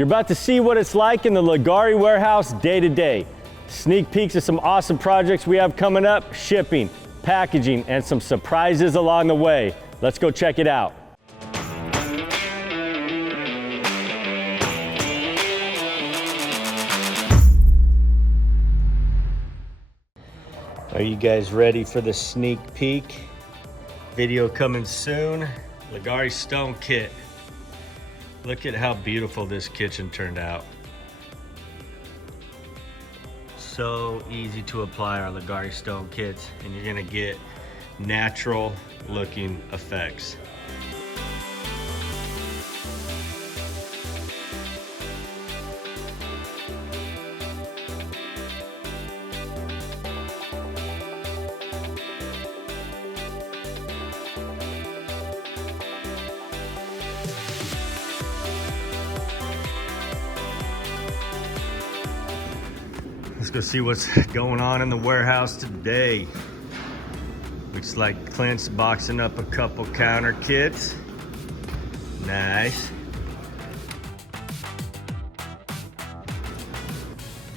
You're about to see what it's like in the Leggari Warehouse day to day. Sneak peeks of some awesome projects we have coming up, shipping, packaging, and some surprises along the way. Let's go check it out. Are you guys ready for the sneak peek? Video coming soon. Leggari Stone Kit. Look at how beautiful this kitchen turned out. So easy to apply our Leggari Stone Kits, and you're gonna get natural looking effects. Let's go see what's going on in the warehouse today. Looks like Clint's boxing up a couple counter kits. Nice.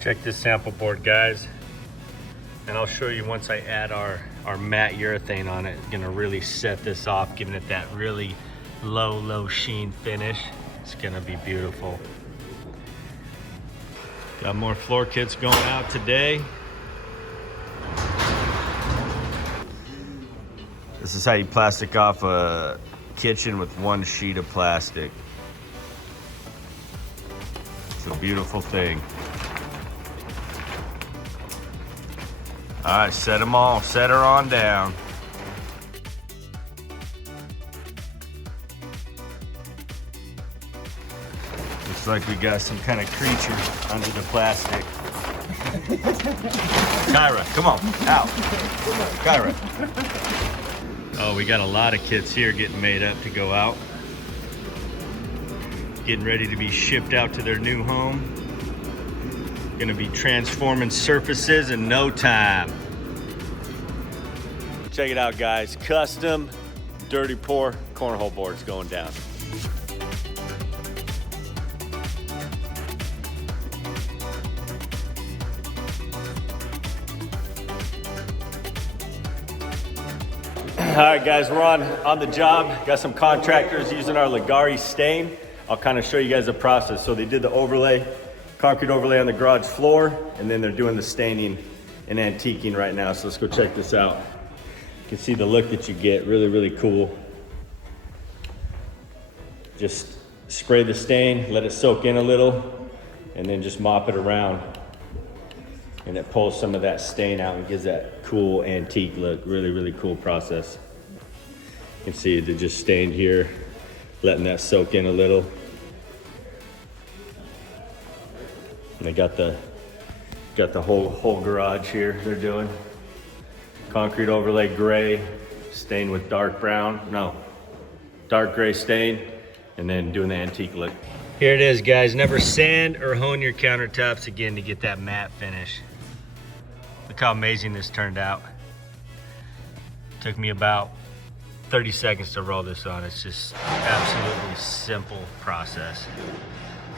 Check this sample board, guys. And I'll show you once I add our matte urethane on it. Gonna really set this off, giving it that really low sheen finish. It's gonna be beautiful. Got more floor kits going out today. This is how you plastic off a kitchen with one sheet of plastic. It's a beautiful thing. All right, set them all, set her on down. Looks like we got some kind of creature under the plastic. Kyra, come on, out. Kyra. Oh, we got a lot of kits here getting made up to go out. Getting ready to be shipped out to their new home. Gonna be transforming surfaces in no time. Check it out, guys. Custom dirty pour cornhole boards going down. All right, guys, we're on the job. Got some contractors using our Leggari stain. I'll kind of show you guys the process. So they did the overlay, concrete overlay on the garage floor, and then they're doing the staining and antiquing right now. So let's go check this out. You can see the look that you get, really cool. Just spray the stain, let it soak in a little, and then just mop it around. And it pulls some of that stain out and gives that cool antique look. Really cool process. You can see it just stained here, letting that soak in a little. And they got the whole garage here they're doing. Concrete overlay gray, stained with dark brown. No, dark gray stain, and then doing the antique look. Here it is, guys. Never sand or hone your countertops again to get that matte finish. Look how amazing this turned out. Took me about 30 seconds to roll this on. It's just absolutely simple process.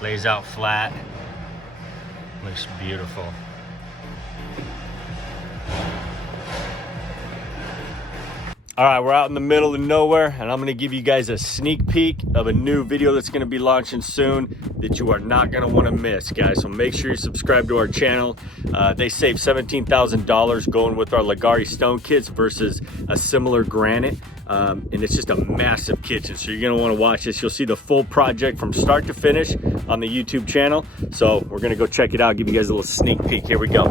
Lays out flat, looks beautiful. All right, we're out in the middle of nowhere, and I'm gonna give you guys a sneak peek of a new video that's gonna be launching soon that you are not gonna wanna miss, guys. So make sure you subscribe to our channel. They saved $17,000 going with our Leggari Stone Kits versus a similar granite. And it's just a massive kitchen, so you're gonna wanna watch this. You'll see the full project from start to finish on the YouTube channel. So we're gonna go check it out, give you guys a little sneak peek. Here we go.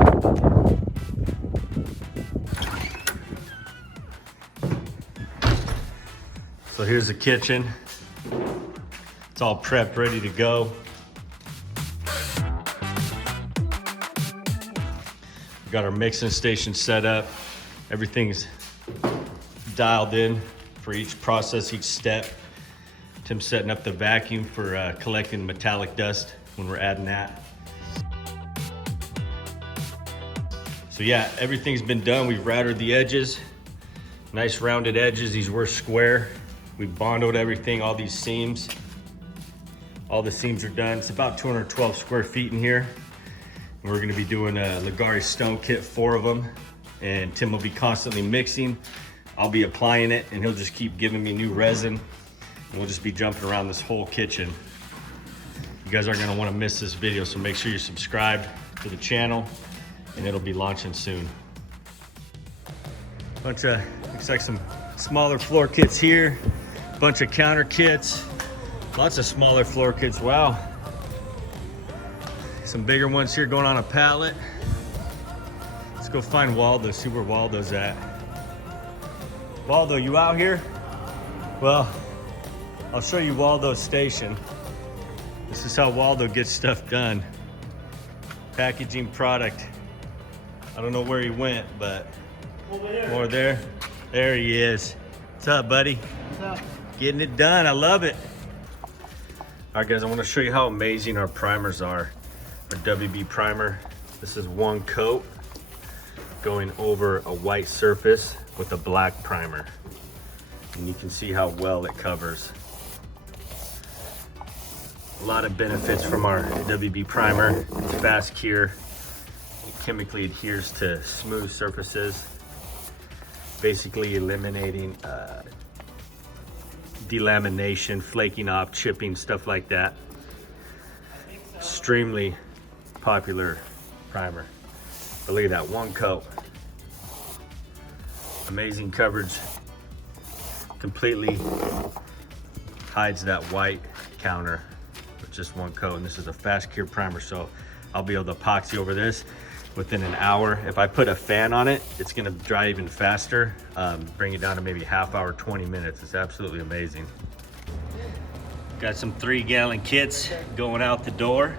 So here's the kitchen. It's all prepped, ready to go. We got our mixing station set up. Everything's dialed in for each process, each step. Tim's setting up the vacuum for collecting metallic dust when we're adding that. So yeah, everything's been done. We've routed the edges. Nice rounded edges. These were square. We bondoed everything, all these seams. All the seams are done. It's about 212 square feet in here. And we're gonna be doing a Leggari stone kit, 4 of them. And Tim will be constantly mixing. I'll be applying it and he'll just keep giving me new resin. And we'll just be jumping around this whole kitchen. You guys aren't gonna wanna miss this video, so make sure you're subscribed to the channel and it'll be launching soon. Bunch of, looks like some smaller floor kits here. Bunch of counter kits. Lots of smaller floor kits, wow. Some bigger ones here going on a pallet. Let's go find Waldo, see where Waldo's at. Waldo, you out here? Well, I'll show you Waldo's station. This is how Waldo gets stuff done. Packaging product. I don't know where he went, but more there. There he is. What's up, buddy? What's up? Getting it done, I love it. All right, guys, I want to show you how amazing our primers are. Our WB primer. This is 1 coat going over a white surface with a black primer. And you can see how well it covers. A lot of benefits from our WB primer. It's fast cure. It chemically adheres to smooth surfaces, basically eliminating delamination, flaking off, chipping, stuff like that. Extremely popular primer. But look at that, 1 coat. Amazing coverage. Completely hides that white counter with just 1 coat. And this is a fast cure primer, so I'll be able to epoxy over this within an hour. If I put a fan on it, it's gonna dry even faster. Bring it down to maybe half hour, 20 minutes. It's absolutely amazing. Got some 3-gallon kits going out the door.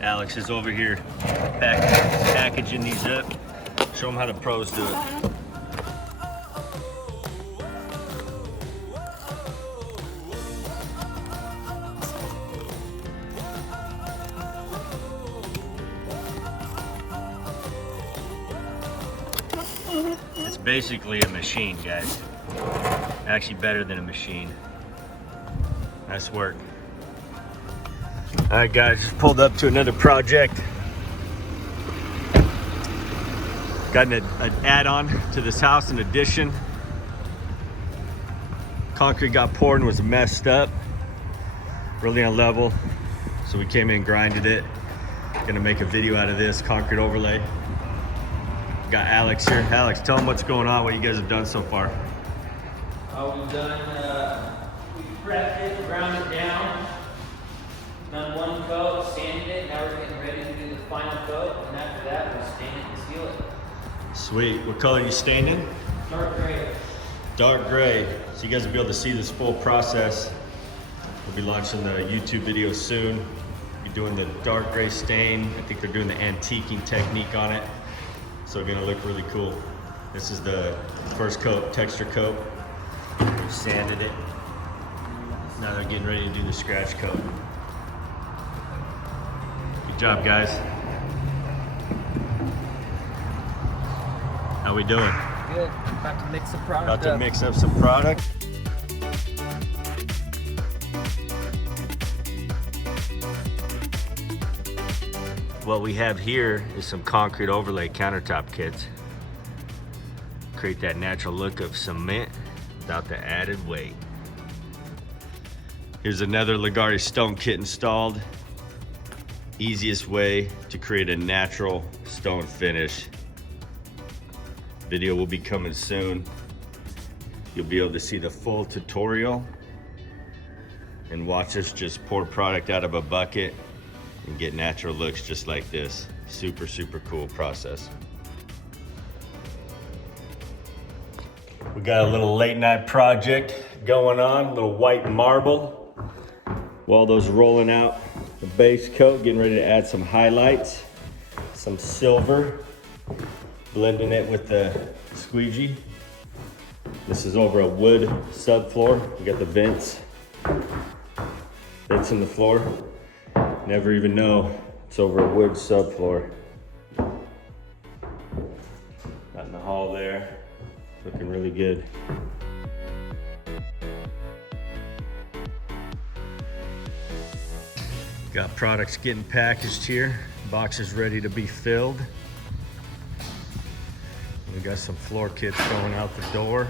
Alex is over here packaging these up. Show them how the pros do it. It's basically a machine, guys. Actually better than a machine. Nice work. All right, guys, just pulled up to another project. Got an add-on to this house, an addition. Concrete got poured and was messed up, really unlevel. So we came in, grinded it. Gonna make a video out of this concrete overlay. Got Alex here. Alex, tell them what's going on, what you guys have done so far. We've done, we prepped it, ground it down, done 1 coat, sanded it. Now we're getting ready to do the final coat, and after that we'll stain it and seal it. Sweet. What color are you staining? Dark gray. Dark gray. So you guys will be able to see this full process. We'll be launching the YouTube video soon. We'll be doing the dark gray stain. I think they're doing the antiquing technique on it. So it's gonna look really cool. This is the first coat, texture coat. We sanded it. Now they're getting ready to do the scratch coat. Good job, guys. How we doing? Good. About to mix the product About to mix up some product. What we have here is some concrete overlay countertop kits. Create that natural look of cement without the added weight. Here's another Leggari stone kit installed. Easiest way to create a natural stone finish. Video will be coming soon. You'll be able to see the full tutorial and watch us just pour product out of a bucket and get natural looks just like this. Super, super cool process. We got a little late night project going on, a little white marble. Waldo's rolling out the base coat, getting ready to add some highlights, some silver, blending it with the squeegee. This is over a wood subfloor. We got the vents in the floor. Never even know it's over a wood subfloor. Out in the hall there, looking really good. Got products getting packaged here. Boxes ready to be filled. We got some floor kits going out the door.